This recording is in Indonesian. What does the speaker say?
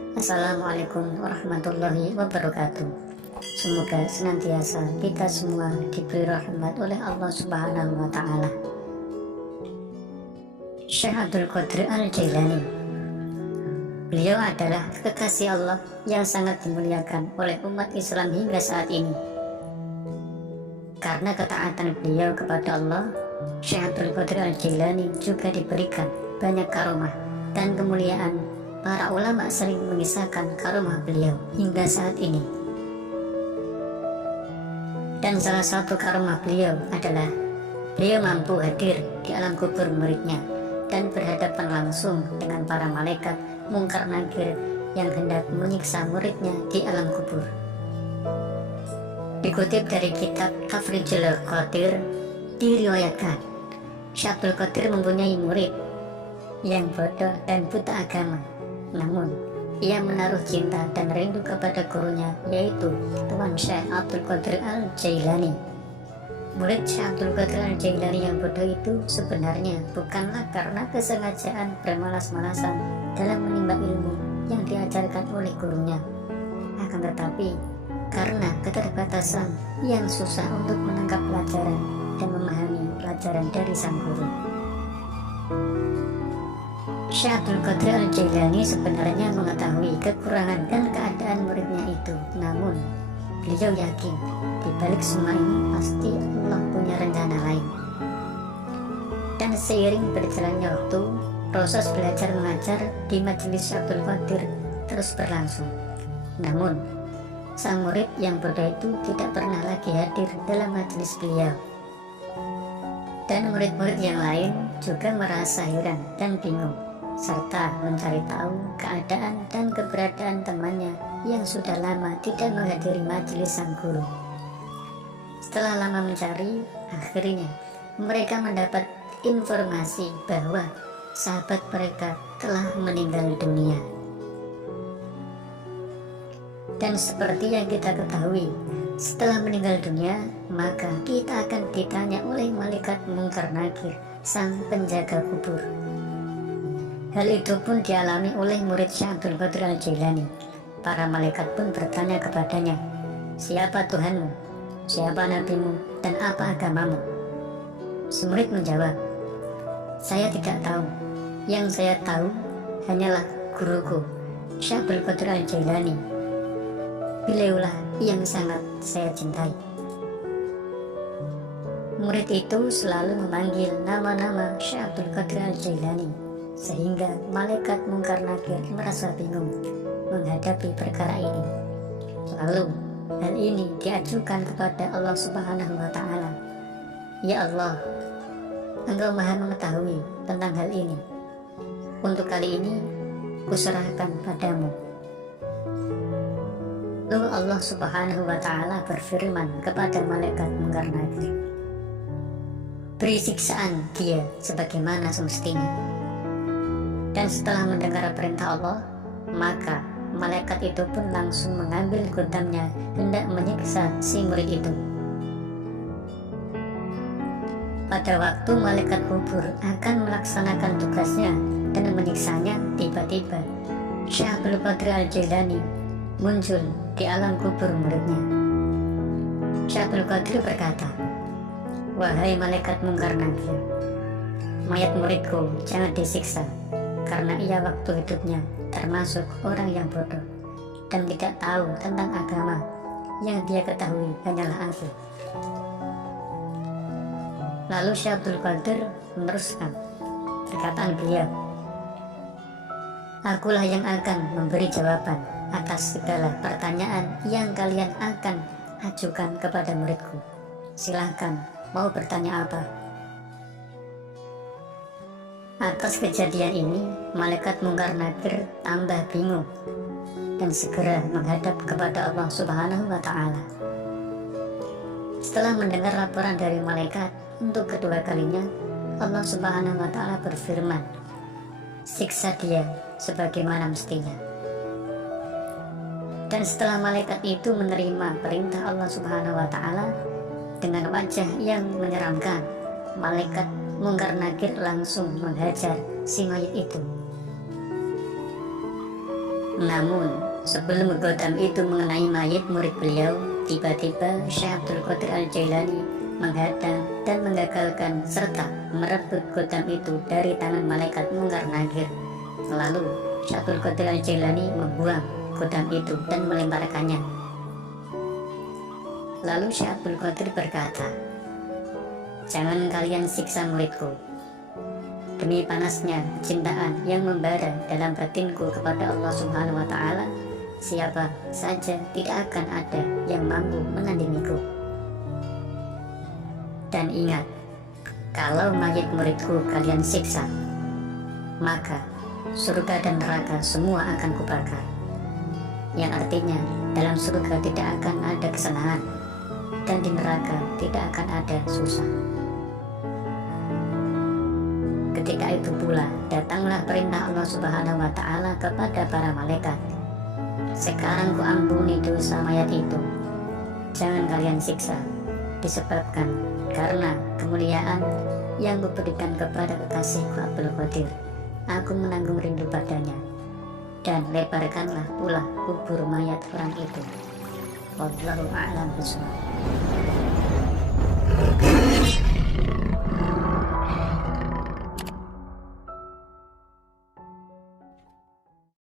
Assalamualaikum warahmatullahi wabarakatuh. Semoga senantiasa kita semua diberi rahmat oleh Allah Subhanahu wa Ta'ala. Syekh Abdul Qadir Al-Jailani, beliau adalah kekasih Allah yang sangat dimuliakan oleh umat Islam hingga saat ini. Karena ketaatan beliau kepada Allah, Syekh Abdul Qadir Al-Jailani juga diberikan banyak karomah dan kemuliaan. Para ulama sering mengisahkan karomah beliau hingga saat ini. Dan salah satu karomah beliau adalah beliau mampu hadir di alam kubur muridnya dan berhadapan langsung dengan para malaikat Mungkar Nakir yang hendak menyiksa muridnya di alam kubur. Dikutip dari kitab Tafrijul Qadir, diriwayatkan Syekh Abdul Qadir mempunyai murid yang bodoh dan buta agama. Namun, ia menaruh cinta dan rindu kepada gurunya, yaitu Tuan Syekh Abdul Qadir Al-Jailani. Murid Syekh Abdul Qadir Al-Jailani yang bodoh itu sebenarnya bukanlah karena kesengajaan bermalas-malasan dalam menimba ilmu yang diajarkan oleh gurunya, akan tetapi karena keterbatasan yang susah untuk menangkap pelajaran dan memahami pelajaran dari sang guru. Syekh Abdul Qadir Al-Jailani sebenarnya mengetahui kekurangan dan keadaan muridnya itu. Namun, beliau yakin di balik semua ini pasti Allah punya rencana lain. Dan seiring berjalannya waktu, proses belajar mengajar di majelis Syekh Abdul Qadir terus berlangsung. Namun, sang murid yang bodoh itu tidak pernah lagi hadir dalam majelis beliau. Dan murid-murid yang lain juga merasa heran dan bingung, serta mencari tahu keadaan dan keberadaan temannya yang sudah lama tidak menghadiri majelis sang guru. Setelah lama mencari, akhirnya mereka mendapat informasi bahwa sahabat mereka telah meninggal dunia. Dan seperti yang kita ketahui, setelah meninggal dunia, maka kita akan ditanya oleh malaikat Mungkar Nakir, sang penjaga kubur. Hal itu pun dialami oleh murid Syekh Abdul Qadir Al-Jailani. Para malaikat pun bertanya kepadanya, "Siapa Tuhanmu? Siapa nabimu? Dan apa agamamu?" Si murid menjawab, "Saya tidak tahu. Yang saya tahu hanyalah guruku, Syekh Abdul Qadir Al-Jailani. Beliaulah yang sangat saya cintai." Murid itu selalu memanggil nama-nama Syekh Abdul Qadir Al-Jailani, sehingga malaikat Mungkar Nakir merasa bingung menghadapi perkara ini. Lalu hal ini diajukan kepada Allah Subhanahu wa Ta'ala. "Ya Allah, Engkau Maha mengetahui tentang hal ini. Untuk kali ini kuserahkan padamu." Lalu Allah Subhanahu wa Ta'ala berfirman kepada malaikat Mungkar Nakir, "Beri siksaan dia sebagaimana semestinya." Dan setelah mendengar perintah Allah, maka malaikat itu pun langsung mengambil guntamnya hendak menyiksa si murid itu. Pada waktu malaikat kubur akan melaksanakan tugasnya dan menyiksanya, tiba-tiba Syekh Abdul Qadir Al-Jailani muncul di alam kubur muridnya. Syekh Abdul Qadir berkata, "Wahai malaikat Mungkar Nakir, mayat muridku jangan disiksa, karena ia waktu hidupnya termasuk orang yang bodoh dan tidak tahu tentang agama. Yang dia ketahui hanyalah aku." Lalu Syekh Abdul Qadir meneruskan perkataan beliau, "Akulah yang akan memberi jawaban atas segala pertanyaan yang kalian akan ajukan kepada muridku. Silahkan, mau bertanya apa?" Atas kejadian ini, malaikat Mungkar Nakir tambah bingung dan segera menghadap kepada Allah Subhanahu wa Ta'ala. Setelah mendengar laporan dari malaikat untuk kedua kalinya, Allah Subhanahu wa Ta'ala berfirman, "Siksa dia sebagaimana mestinya." Dan setelah malaikat itu menerima perintah Allah Subhanahu wa Ta'ala, dengan wajah yang menyeramkan, malaikat Mungkar Nakir langsung menghajar si mayat itu. Namun sebelum Gautam itu mengenai mayat murid beliau, tiba-tiba Syekh Abdul Qadir Al-Jailani menghadang dan menggagalkan serta merebut Gautam itu dari tangan malaikat Munkar Nakir. Lalu Syekh Abdul Qadir Al-Jailani membuang Gautam itu dan melemparkannya. Lalu Syekh Abdul Qadir berkata, "Jangan kalian siksa muridku. Demi panasnya kecintaan yang membara dalam batinku kepada Allah Subhanahu wa Ta'ala, siapa saja tidak akan ada yang mampu menandingiku. Dan ingat, kalau mayat muridku kalian siksa, maka surga dan neraka semua akan kubakar." Yang artinya dalam surga tidak akan ada kesenangan dan di neraka tidak akan ada susah. Ketika itu pula datanglah perintah Allah Subhanahu wa Ta'ala kepada para malaikat, "Sekarang ku ampuni dosa mayat itu. Jangan kalian siksa, disebabkan karena kemuliaan yang kuberikan kepada kekasihku Abdul Qadir. Aku menanggung rindu padanya, dan lebarkanlah pula kubur mayat orang itu." Wallahu a'lam bishawab.